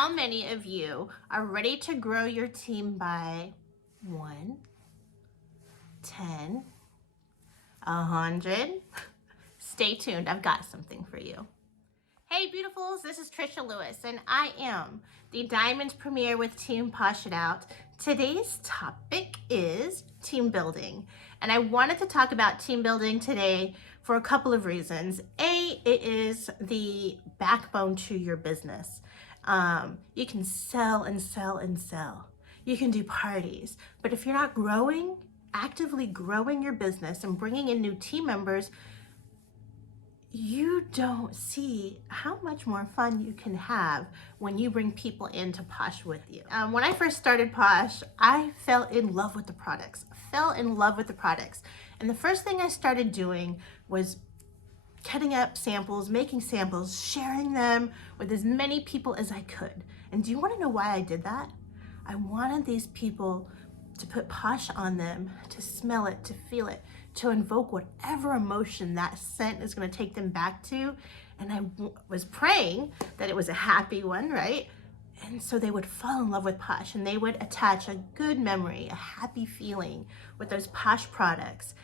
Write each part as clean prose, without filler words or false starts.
How many of you are ready to grow your team by 1, 10, 100? Stay tuned, I've got something for you. Hey beautifuls, this is Trisha Lewis and I am the Diamond Premier with Team Posh It Out. Today's topic is team building, and I wanted to talk about team building today for a couple of reasons. A, it is the backbone to your business. You can sell and sell and sell. You can do parties, but if you're not growing, actively growing your business and bringing in new team members, you don't see how much more fun you can have when you bring people into Posh with you. When I first started Posh, I fell in love with the products. And the first thing I started doing was cutting up samples, making samples, sharing them with as many people as I could. And do you want to know why I did that? I wanted these people to put Posh on them, to smell it, to feel it, to invoke whatever emotion that scent is going to take them back to. And I was praying that it was a happy one, right? And so they would fall in love with Posh and they would attach a good memory, a happy feeling with those Posh products.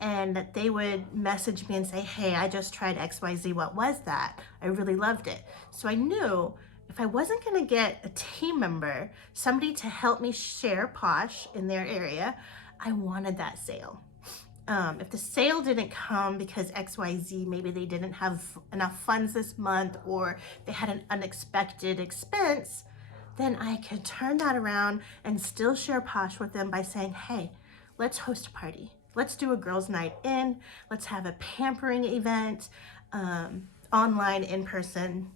And that they would message me and say, hey, I just tried XYZ, what was that? I really loved it. So I knew if I wasn't gonna get a team member, somebody to help me share Posh in their area, I wanted that sale. If the sale didn't come because XYZ, maybe they didn't have enough funds this month or they had an unexpected expense, then I could turn that around and still share Posh with them by saying, hey, let's host a party. Let's do a girls' night in. Let's have a pampering event, online, in person,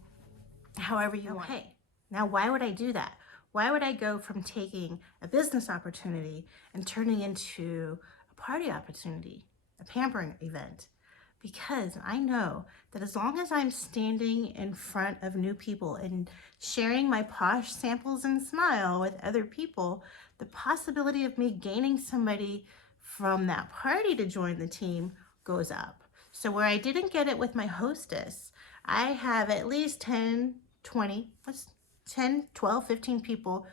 however you want. Okay, now why would I do that? Why would I go from taking a business opportunity and turning into a party opportunity, a pampering event? Because I know that as long as I'm standing in front of new people and sharing my Posh samples and smile with other people, the possibility of me gaining somebody from that party to join the team goes up. So where I didn't get it with my hostess, I have at least 10, 20, 10, 12, 15 people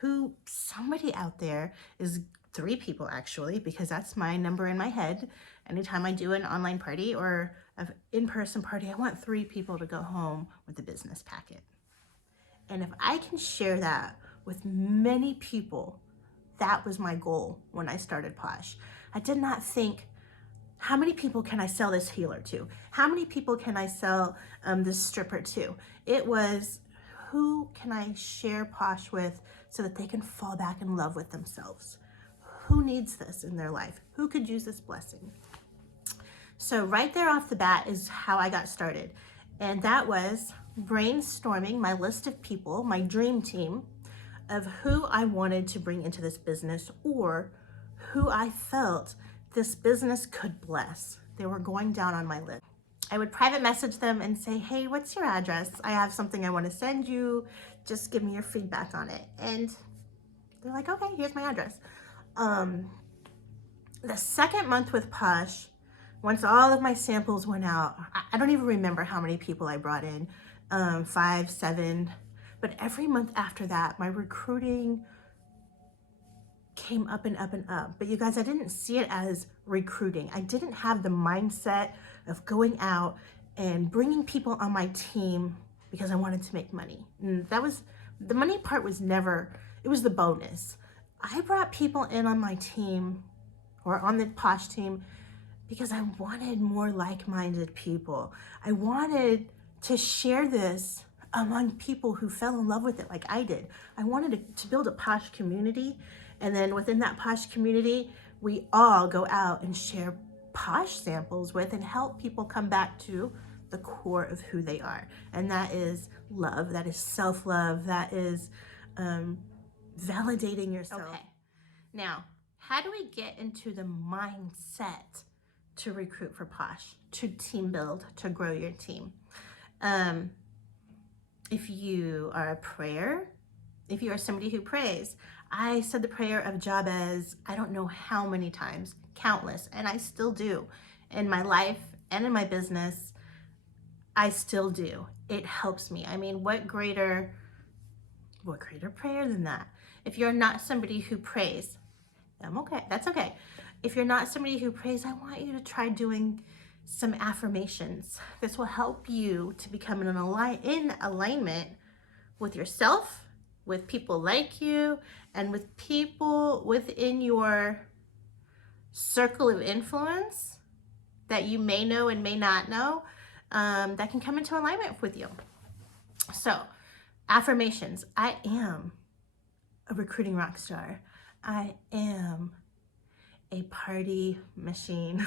who somebody out there is 3 people actually, because that's my number in my head. Anytime I do an online party or an in-person party, I want 3 people to go home with a business packet. And if I can share that with many people, that was my goal when I started Posh. I did not think, how many people can I sell this healer to? How many people can I sell this stripper to? It was, who can I share Posh with so that they can fall back in love with themselves? Who needs this in their life? Who could use this blessing? So right there off the bat is how I got started. And that was brainstorming my list of people, my dream team, of who I wanted to bring into this business or who I felt this business could bless. They were going down on my list. I would private message them and say, hey, what's your address? I have something I want to send you. Just give me your feedback on it. And they're like, okay, here's my address. The second month with Posh, once all of my samples went out, I don't even remember how many people I brought in, 5, 7, but every month after that, my recruiting came up and up and up. But you guys, I didn't see it as recruiting. I didn't have the mindset of going out and bringing people on my team because I wanted to make money. And that was, the money part was never, it was the bonus. I brought people in on my team or on the Posh team because I wanted more like-minded people. I wanted to share this among people who fell in love with it like I did. I wanted to build a Posh community, and then within that Posh community, we all go out and share Posh samples with and help people come back to the core of who they are. And that is love, that is self-love, that is validating yourself. Okay, now, how do we get into the mindset to recruit for Posh, to team build, to grow your team? If you are a prayer, if you are somebody who prays, I said the prayer of Jabez, I don't know how many times, countless, and I still do. In my life and in my business, I still do. It helps me. I mean, what greater what greater prayer than that? If you're not somebody who prays, that's okay. If you're not somebody who prays, I want you to try doing some affirmations. This will help you to become in alignment with yourself, with people like you, and with people within your circle of influence that you may know and may not know, that can come into alignment with you. So, affirmations. I am a recruiting rock star. I am a party machine.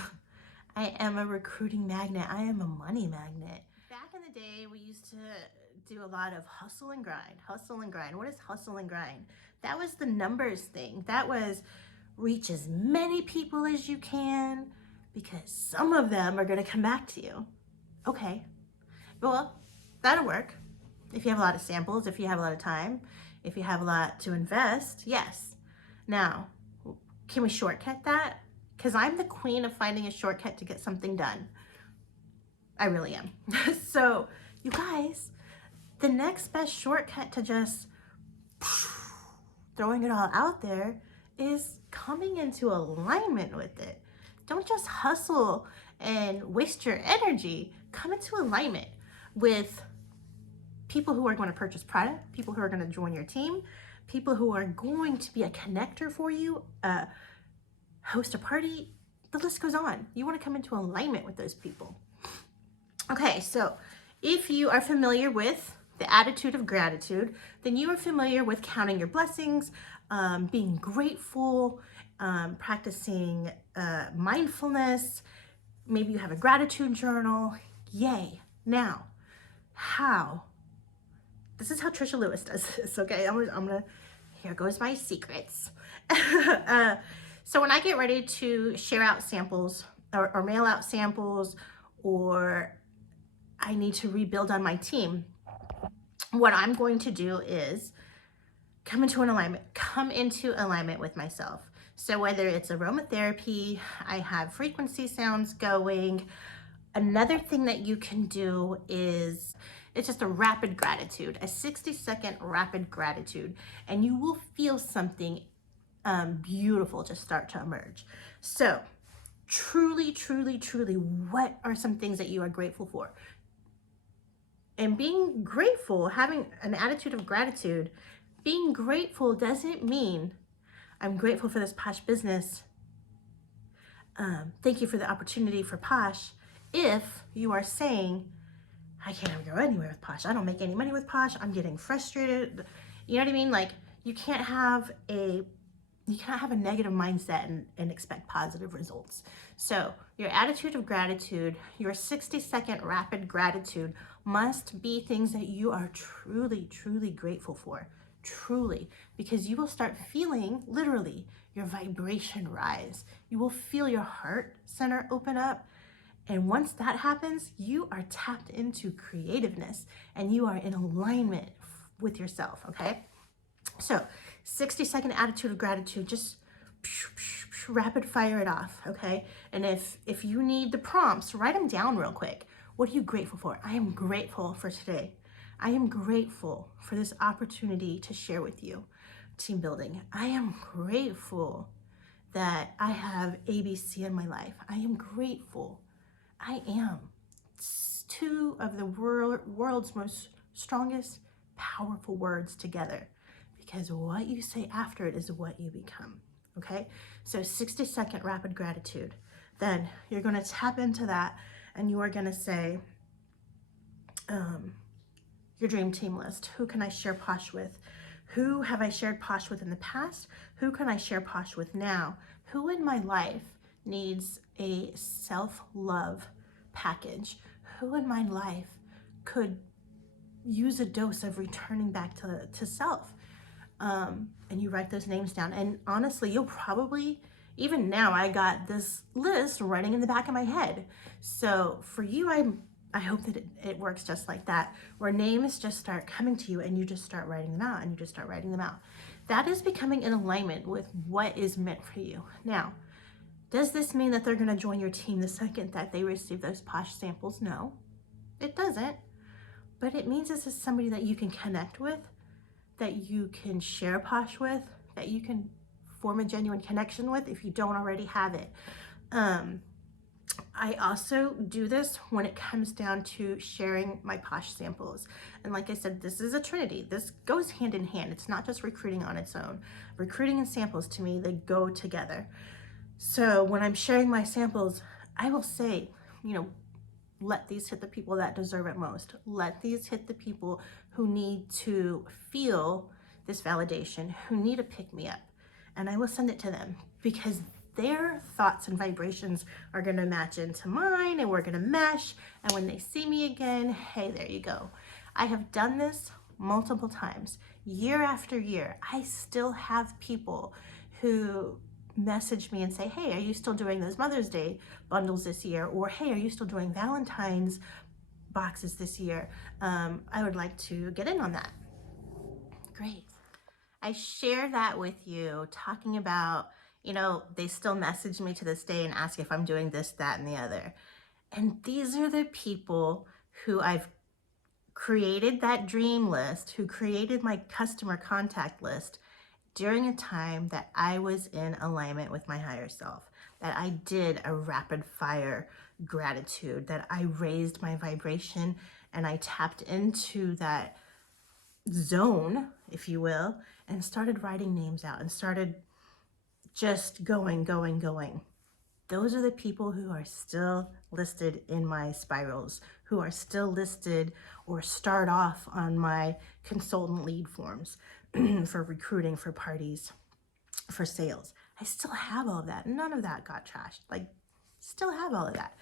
I am a recruiting magnet. I am a money magnet. Back in the day, we used to do a lot of hustle and grind. Hustle and grind. What is hustle and grind? That was the numbers thing. That was reach as many people as you can because some of them are going to come back to you. Okay. Well, that'll work. If you have a lot of samples, if you have a lot of time, if you have a lot to invest, yes. Now, can we shortcut that? Because I'm the queen of finding a shortcut to get something done. I really am. So, you guys, the next best shortcut to just throwing it all out there is coming into alignment with it. Don't just hustle and waste your energy. Come into alignment with people who are going to purchase product, people who are going to join your team, people who are going to be a connector for you, host a party. The list goes on. You want to come into alignment with those people. Okay, so if you are familiar with the attitude of gratitude, then you are familiar with counting your blessings, being grateful, practicing mindfulness. Maybe you have a gratitude journal. Yay. Now, how? This is how Trisha Lewis does this, okay? I'm gonna, here goes my secrets. So when I get ready to share out samples or mail out samples, or I need to rebuild on my team, what I'm going to do is come into alignment with myself. So whether it's aromatherapy, I have frequency sounds going. Another thing that you can do is, it's just a rapid gratitude, a 60-second rapid gratitude, and you will feel something beautiful just start to emerge. So truly, truly, truly, what are some things that you are grateful for? And being grateful, having an attitude of gratitude, being grateful doesn't mean I'm grateful for this Posh business. Thank you for the opportunity for Posh. If you are saying, I can't go anywhere with Posh, I don't make any money with Posh, I'm getting frustrated. You know what I mean? Like, you can't have a negative mindset and expect positive results. So your attitude of gratitude, your 60-second rapid gratitude must be things that you are truly, truly grateful for. Truly, because you will start feeling literally your vibration rise. You will feel your heart center open up. And once that happens, you are tapped into creativeness and you are in alignment with yourself, okay? So 60-second attitude of gratitude, just rapid fire it off, okay? And if you need the prompts, write them down real quick. What are you grateful for? I am grateful for today. I am grateful for this opportunity to share with you team building. I am grateful that I have ABC in my life. I am grateful. I am. It's two of the world's most strongest, powerful words together, because what you say after it is what you become, okay? So 60-second rapid gratitude. Then you're going to tap into that and you are going to say, your dream team list. Who can I share Posh with? Who have I shared Posh with in the past? Who can I share Posh with now? Who in my life needs a self-love package? Who in my life could use a dose of returning back to self? And you write those names down. And honestly, you'll probably, even now, I got this list running in the back of my head. So for you, I hope that it works just like that, where names just start coming to you and you just start writing them out and you just start writing them out. That is becoming in alignment with what is meant for you. Now, does this mean that they're going to join your team the second that they receive those Posh samples? No, it doesn't. But it means this is somebody that you can connect with, that you can share Posh with, that you can form a genuine connection with if you don't already have it. I also do this when it comes down to sharing my Posh samples. And like I said, this is a trinity. This goes hand in hand. It's not just recruiting on its own. Recruiting and samples, to me, they go together. So when I'm sharing my samples, I will say, you know, let these hit the people that deserve it most. Let these hit the people who need to feel this validation, who need to pick me up. And I will send it to them because their thoughts and vibrations are going to match into mine, and we're going to mesh. And when they see me again, hey, there you go. I have done this multiple times, year after year. I still have people who message me and say, hey, are you still doing those Mother's Day bundles this year? Or hey, are you still doing Valentine's boxes this year? I would like to get in on that. Great. I share that with you, talking about, you know, they still message me to this day and ask if I'm doing this, that, and the other. And these are the people who I've created that dream list, who created my customer contact list during a time that I was in alignment with my higher self, that I did a rapid fire gratitude, that I raised my vibration and I tapped into that zone, if you will, and started writing names out and started just going. Those are the people who are still listed in my spirals, who are still listed or start off on my consultant lead forms for recruiting, for parties, for sales. I still have all of that. None of that got trashed. Like, still have all of that.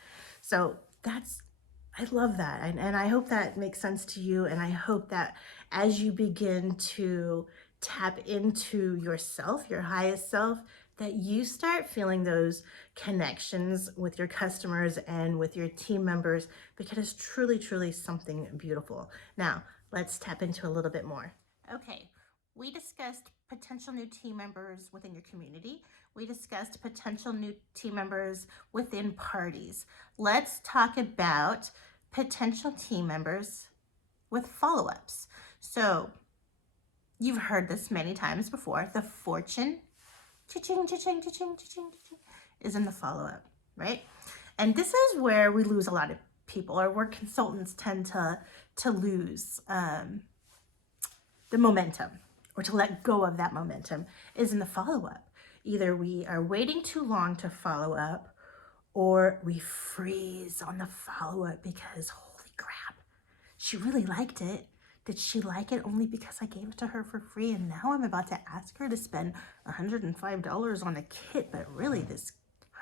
So I love that. And I hope that makes sense to you. And I hope that as you begin to tap into yourself, your highest self, that you start feeling those connections with your customers and with your team members, because it's truly, truly something beautiful. Now, let's tap into a little bit more. Okay, we discussed potential new team members within your community. We discussed potential new team members within parties. Let's talk about potential team members with follow-ups. So you've heard this many times before. The fortune cha-ching, cha-ching, cha-ching, cha-ching, cha-ching, is in the follow-up, right? And this is where we lose a lot of people, or where consultants tend to lose the momentum, or to let go of that momentum, is in the follow-up. Either we are waiting too long to follow up, or we freeze on the follow-up because, holy crap, she really liked it. Did she like it only because I gave it to her for free, and now I'm about to ask her to spend $105 on a kit, but really this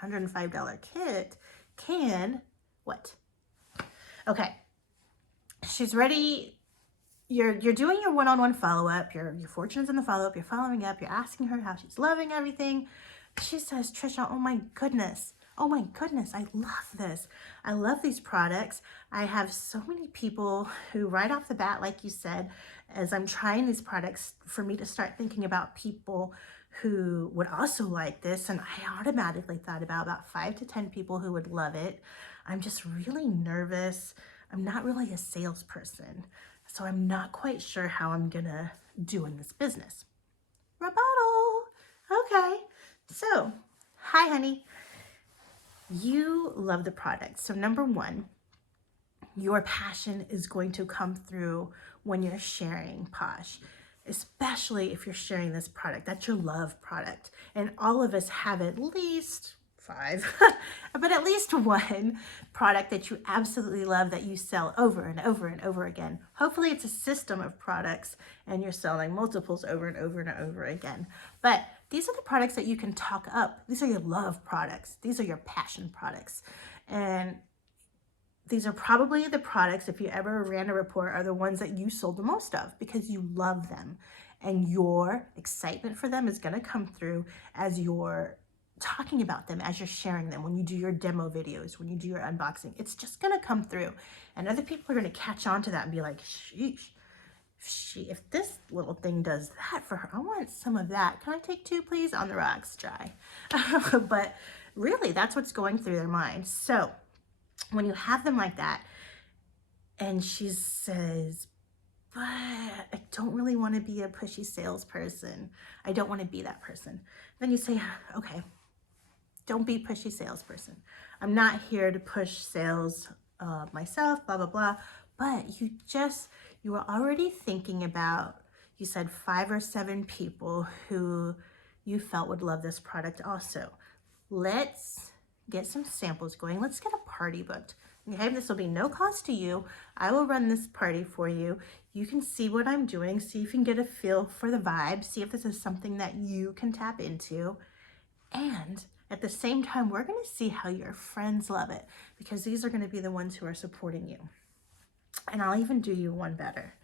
$105 kit can what? Okay, she's ready. You're doing your one-on-one follow-up. Your fortune's in the follow-up. You're following up. You're asking her how she's loving everything. She says, Trisha, oh my goodness, I love this. I love these products. I have so many people who right off the bat, like you said, as I'm trying these products, for me to start thinking about people who would also like this. And I automatically thought about 5 to 10 people who would love it. I'm just really nervous. I'm not really a salesperson, so I'm not quite sure how I'm gonna do in this business. Rebuttal. Okay. So, hi, honey. You love the product. So number one, your passion is going to come through when you're sharing Posh, especially if you're sharing this product. That's your love product. And all of us have at least 5, but at least one product that you absolutely love, that you sell over and over and over again. Hopefully it's a system of products and you're selling multiples over and over and over again. But these are the products that you can talk up. These are your love products. These are your passion products. And these are probably the products, if you ever ran a report, are the ones that you sold the most of, because you love them. And your excitement for them is going to come through as you're talking about them, as you're sharing them, when you do your demo videos, when you do your unboxing. It's just going to come through. And other people are going to catch on to that and be like, sheesh. If this little thing does that for her, I want some of that. Can I take 2, please? On the rocks, try. But really, that's what's going through their mind. So when you have them like that, and she says, but I don't really want to be a pushy salesperson. I don't want to be that person. Then you say, okay, don't be a pushy salesperson. I'm not here to push sales myself, blah, blah, blah. But you are already thinking about, you said 5 or 7 people who you felt would love this product also. Let's get some samples going. Let's get a party booked. Okay, this will be no cost to you. I will run this party for you. You can see what I'm doing, see if you can get a feel for the vibe, see if this is something that you can tap into. And at the same time, we're going to see how your friends love it, because these are going to be the ones who are supporting you. And I'll even do you one better.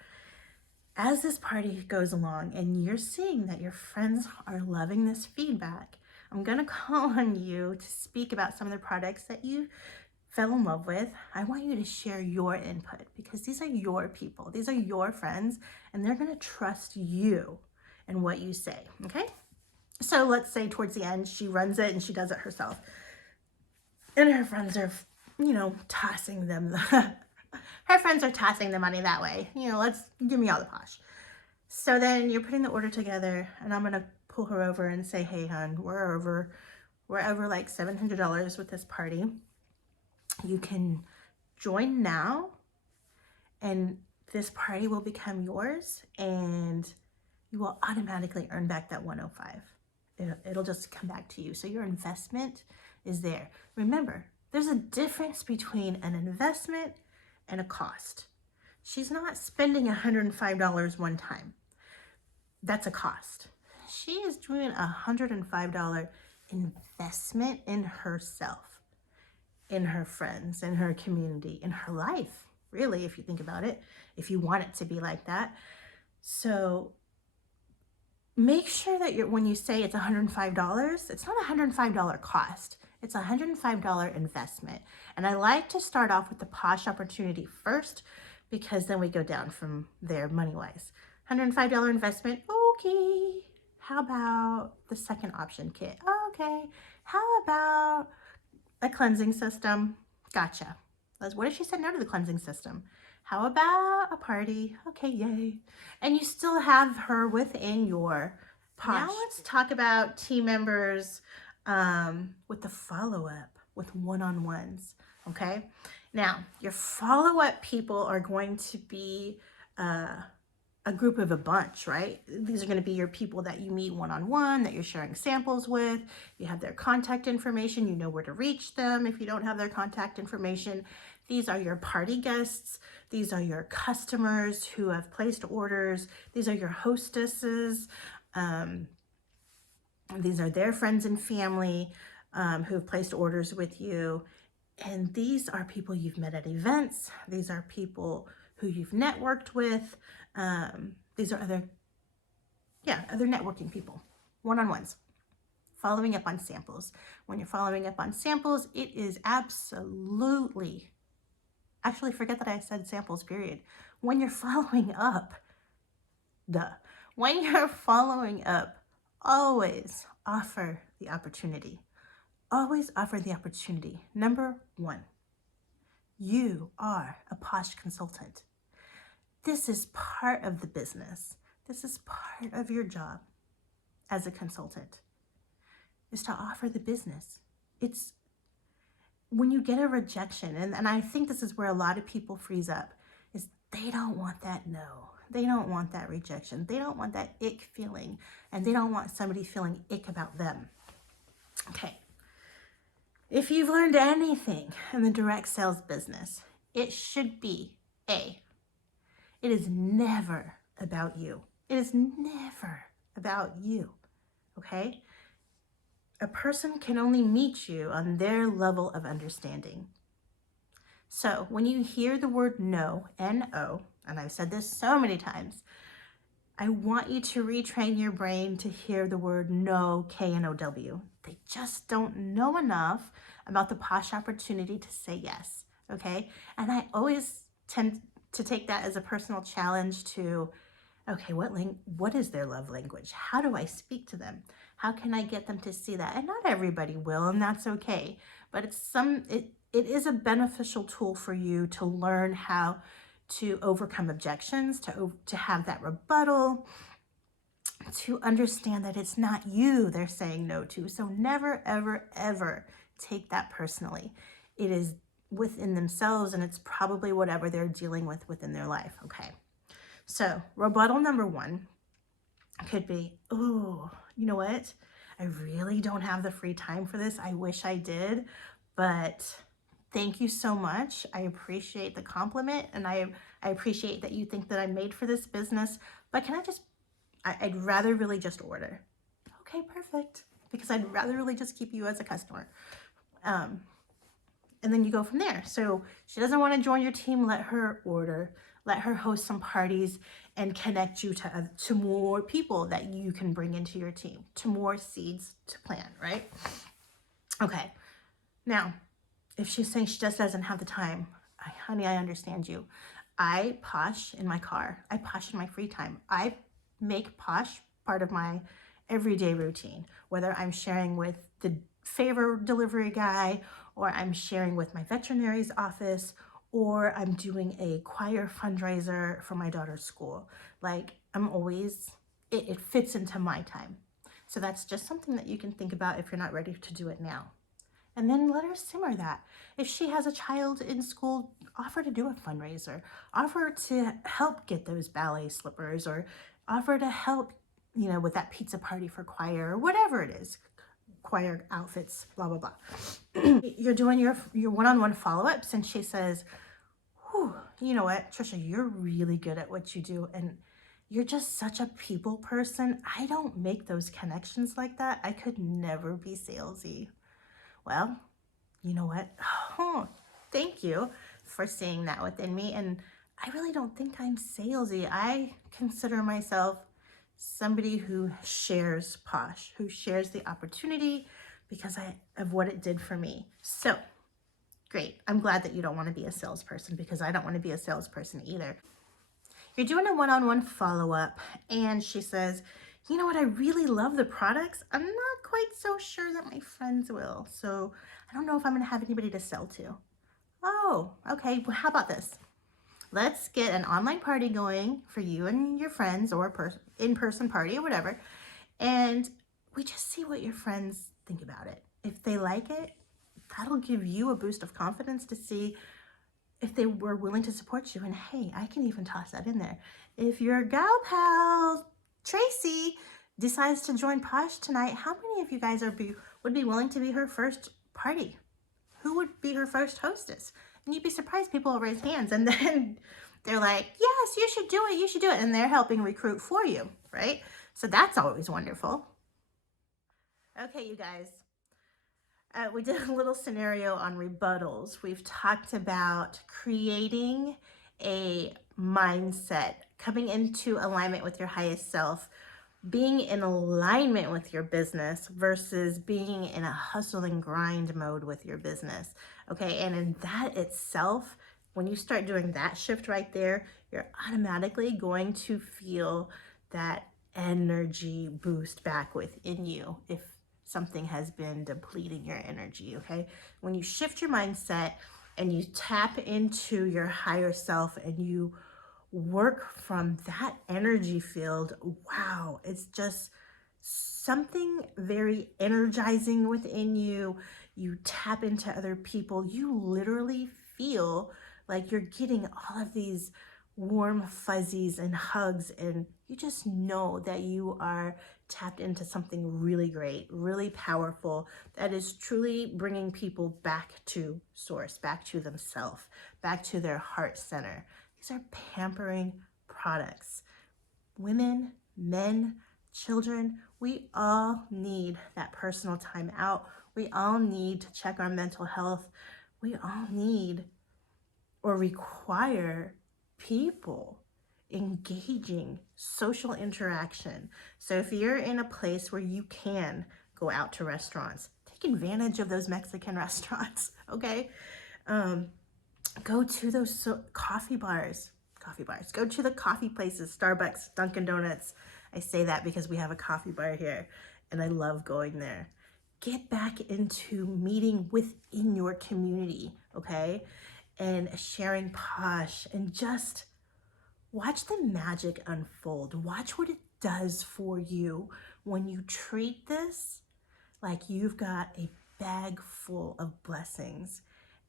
As this party goes along and you're seeing that your friends are loving this feedback, I'm going to call on you to speak about some of the products that you fell in love with. I want you to share your input, because these are your people. These are your friends, and they're going to trust you and what you say, okay? So let's say towards the end, she runs it and she does it herself. And her friends are, tossing them. Her friends are tossing the money that way. Let's give me all the Posh. So then you're putting the order together, and I'm going to pull her over and say, hey, hon, we're over like $700 with this party. You can join now, and this party will become yours, and you will automatically earn back that $105. It'll just come back to you. So your investment is there. Remember, there's a difference between an investment and a cost. She's not spending $105 one time. That's a cost. She is doing a $105 investment in herself, in her friends, in her community, in her life, really, if you think about it, if you want it to be like that. So make sure that when you say it's $105, it's not a $105 cost. It's a $105 investment. And I like to start off with the Posh opportunity first, because then we go down from there money-wise. $105 investment, okay. How about the second option kit? Okay. How about a cleansing system? Gotcha. What if she said no to the cleansing system? How about a party? Okay, yay. And you still have her within your Posh. Now let's talk about team members with the follow-up, with one-on-ones, okay? Now, your follow-up people are going to be a group of a bunch, right? These are going to be your people that you meet one-on-one, that you're sharing samples with. You have their contact information. You know where to reach them if you don't have their contact information. These are your party guests. These are your customers who have placed orders. These are your hostesses. These are their friends and family who have placed orders with you. And these are people you've met at events. These are people who you've networked with. These are other networking people, one-on-ones, following up on samples. When you're following up on samples, it is absolutely, actually forget that I said samples, period. When you're following up, when you're following up, always offer the opportunity. Always offer the opportunity. Number 1, you are a Posh consultant. This is part of the business. This is part of your job as a consultant, is to offer the business. It's when you get a rejection, and I think this is where a lot of people freeze up, is they don't want that no. They don't want that rejection. They don't want that ick feeling, and they don't want somebody feeling ick about them. Okay. If you've learned anything in the direct sales business, it should be it is never about you. It is never about you, okay? A person can only meet you on their level of understanding. So when you hear the word no, N-O, and I've said this so many times, I want you to retrain your brain to hear the word no, K-N-O-W. They just don't know enough about the Posh opportunity to say yes, okay? And I always tend to take that as a personal challenge to, okay, what is their love language? How do I speak to them? How can I get them to see that? And not everybody will, and that's okay. But it is a beneficial tool for you to learn how to overcome objections, to have that rebuttal, to understand that it's not you they're saying no to. So never, ever, ever take that personally. It is within themselves, and it's probably whatever they're dealing with within their life. Okay. So rebuttal number one could be, oh, you know what? I really don't have the free time for this. I wish I did, but thank you so much. I appreciate the compliment, and I appreciate that you think that I'm made for this business, but can I just, I'd rather really just order. Okay, perfect. Because I'd rather really just keep you as a customer. And then you go from there. So she doesn't want to join your team, let her order, let her host some parties and connect you to more people that you can bring into your team, to more seeds to plant, right? Okay. Now, if she's saying she just doesn't have the time, honey, I understand you. I Posh in my car. I Posh in my free time. I make Posh part of my everyday routine, whether I'm sharing with the favor delivery guy, or I'm sharing with my veterinary's office, or I'm doing a choir fundraiser for my daughter's school. Like, I'm always, it fits into my time. So that's just something that you can think about if you're not ready to do it now. And then let her simmer that. If she has a child in school, offer to do a fundraiser. Offer to help get those ballet slippers, or offer to help, you know, with that pizza party for choir, or whatever it is. Choir outfits, blah, blah, blah. You're doing your one-on-one follow-ups, and she says, whew, you know what, Trisha, you're really good at what you do, and you're just such a people person. I don't make those connections like that. I could never be salesy. Well, you know what? Oh, thank you for seeing that within me. And I really don't think I'm salesy. I consider myself somebody who shares Posh, who shares the opportunity because of what it did for me. So great. I'm glad that you don't want to be a salesperson, because I don't want to be a salesperson either. You're doing a one-on-one follow-up, and she says, you know what, I really love the products. I'm not quite so sure that my friends will. So I don't know if I'm going to have anybody to sell to. Oh, okay. Well, how about this? Let's get an online party going for you and your friends, or in-person party or whatever. And we just see what your friends think about it. If they like it, that'll give you a boost of confidence to see if they were willing to support you. And hey, I can even toss that in there. If your gal pal, Tracy, decides to join Posh tonight, how many of you guys would be willing to be her first party? Who would be her first hostess? And you'd be surprised, people will raise hands, and then they're like, yes, you should do it, you should do it. And they're helping recruit for you, right? So that's always wonderful. Okay, you guys. We did a little scenario on rebuttals. We've talked about creating a mindset, coming into alignment with your highest self, being in alignment with your business versus being in a hustle and grind mode with your business. Okay, and in that itself, when you start doing that shift right there, you're automatically going to feel that energy boost back within you if something has been depleting your energy. Okay, when you shift your mindset and you tap into your higher self and you work from that energy field, wow, it's just something very energizing within you. You tap into other people. You literally feel like you're getting all of these warm fuzzies and hugs, and you just know that you are tapped into something really great, really powerful, that is truly bringing people back to source, back to themselves, back to their heart center. These are pampering products. Women, men, children, we all need that personal time out. We all need to check our mental health. We all need or require people engaging social interaction. So if you're in a place where you can go out to restaurants, take advantage of those Mexican restaurants, okay? Go to those coffee bars. Go to the coffee places, Starbucks, Dunkin' Donuts. I say that because we have a coffee bar here and I love going there. Get back into meeting within your community, okay? and sharing Posh, and just watch the magic unfold. Watch what it does for you when you treat this like you've got a bag full of blessings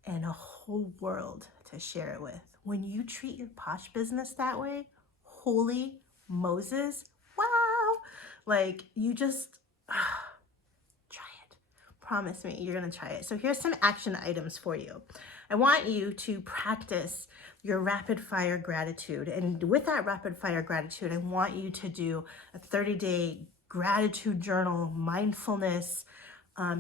and a whole world to share it with. When you treat your Posh business that way, holy Moses, wow! Like, you just try it. Promise me you're gonna try it. So here's some action items for you. I want you to practice your rapid fire gratitude. And with that rapid fire gratitude, I want you to do a 30-day gratitude journal, mindfulness,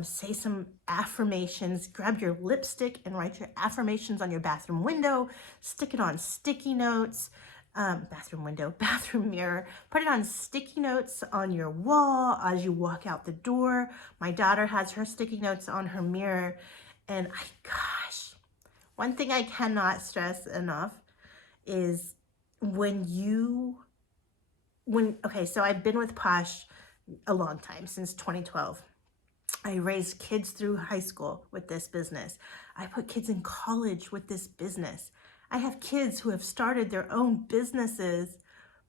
say some affirmations, grab your lipstick and write your affirmations on your bathroom window, stick it on sticky notes, bathroom mirror, put it on sticky notes on your wall as you walk out the door. My daughter has her sticky notes on her mirror, and gosh, one thing I cannot stress enough is okay, so I've been with Posh a long time, since 2012. I raised kids through high school with this business. I put kids in college with this business. I have kids who have started their own businesses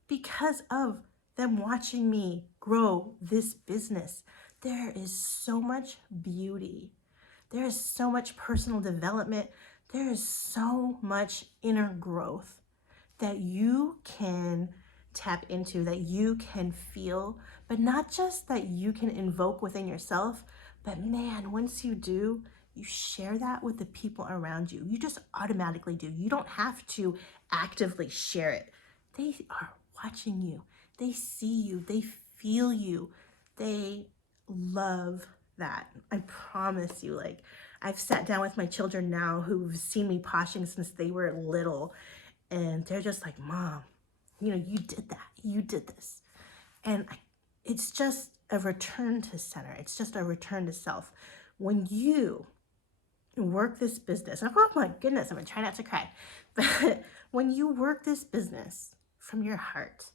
because of them watching me grow this business. There is so much beauty. There is so much personal development. There is so much inner growth that you can tap into, that you can feel, but not just that you can invoke within yourself, but man, once you do, you share that with the people around you. You just automatically do. You don't have to actively share it. They are watching you. They see you. They feel you. They love that. I promise you. Like, I've sat down with my children now who've seen me poshing since they were little, and they're just like, Mom, you did that. You did this. And it's just a return to center. It's just a return to self. When you work this business, oh my goodness, I'm gonna try not to cry. But when you work this business from your heart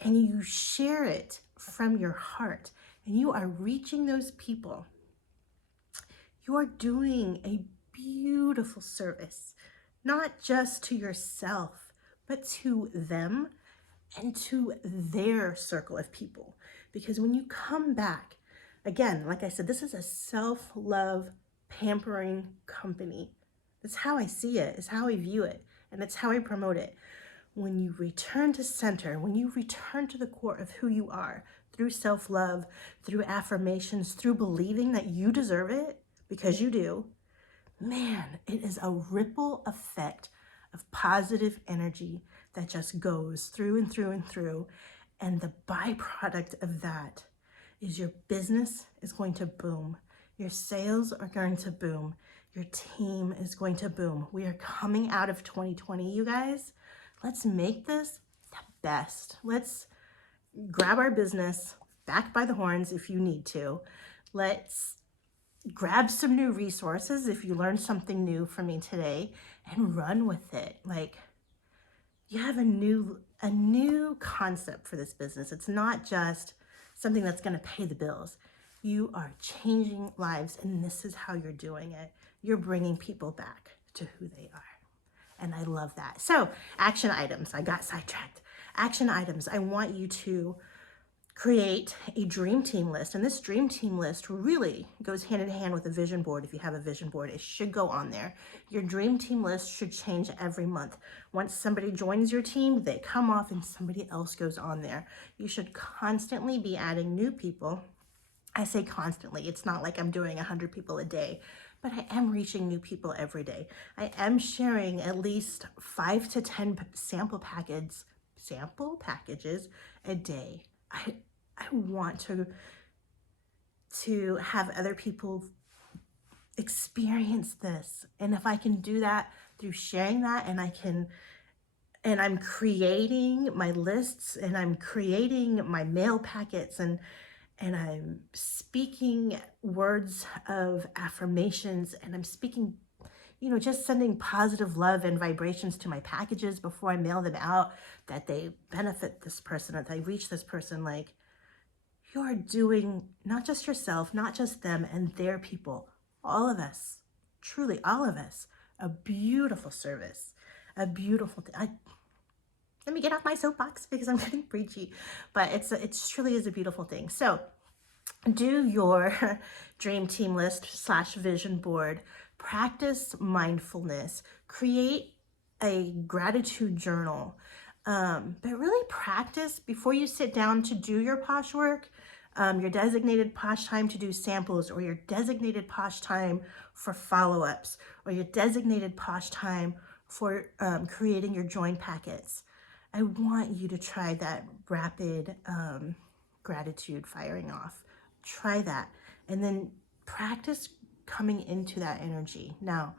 and you share it from your heart and you are reaching those people, you are doing a beautiful service, not just to yourself, but to them and to their circle of people. Because when you come back, again, like I said, this is a self-love pampering company. That's how I see it, it's how I view it, and it's how I promote it. When you return to center, when you return to the core of who you are, through self-love, through affirmations, through believing that you deserve it, because you do, man, it is a ripple effect of positive energy that just goes through and through and through. And the byproduct of that is your business is going to boom. Your sales are going to boom. Your team is going to boom. We are coming out of 2020, you guys. Let's make this the best. Let's grab our business back by the horns if you need to. Let's grab some new resources if you learned something new from me today and run with it. Like, you have a new concept for this business. It's not just something that's going to pay the bills. You are changing lives, and this is how you're doing it. You're bringing people back to who they are. And I love that. So, action items. I got sidetracked. Action items. I want you to create a dream team list. And this dream team list really goes hand in hand with a vision board. If you have a vision board, it should go on there. Your dream team list should change every month. Once somebody joins your team, they come off and somebody else goes on there. You should constantly be adding new people. I say constantly. It's not like I'm doing 100 people a day, but I am reaching new people every day. I am sharing at least 5 to 10 sample packages a day. I want to have other people experience this. And if I can do that through sharing that, and I'm creating my lists, and I'm creating my mail packets, and I'm speaking words of affirmations, and I'm speaking, just sending positive love and vibrations to my packages before I mail them out, that they benefit this person, that they reach this person. Like, you're doing not just yourself, not just them and their people, all of us, truly all of us, a beautiful service, a beautiful thing. Let me get off my soapbox because I'm getting preachy, but it truly is a beautiful thing. So do your dream team list / vision board, practice mindfulness, create a gratitude journal, but really practice before you sit down to do your Posh work, your designated Posh time to do samples, or your designated Posh time for follow-ups, or your designated Posh time for creating your join packets. I want you to try that rapid gratitude firing off. Try that, and then practice coming into that energy. Now,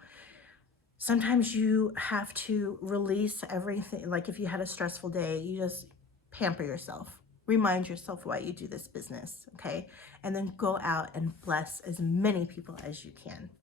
sometimes you have to release everything. Like if you had a stressful day, you just pamper yourself. Remind yourself why you do this business, okay? And then go out and bless as many people as you can.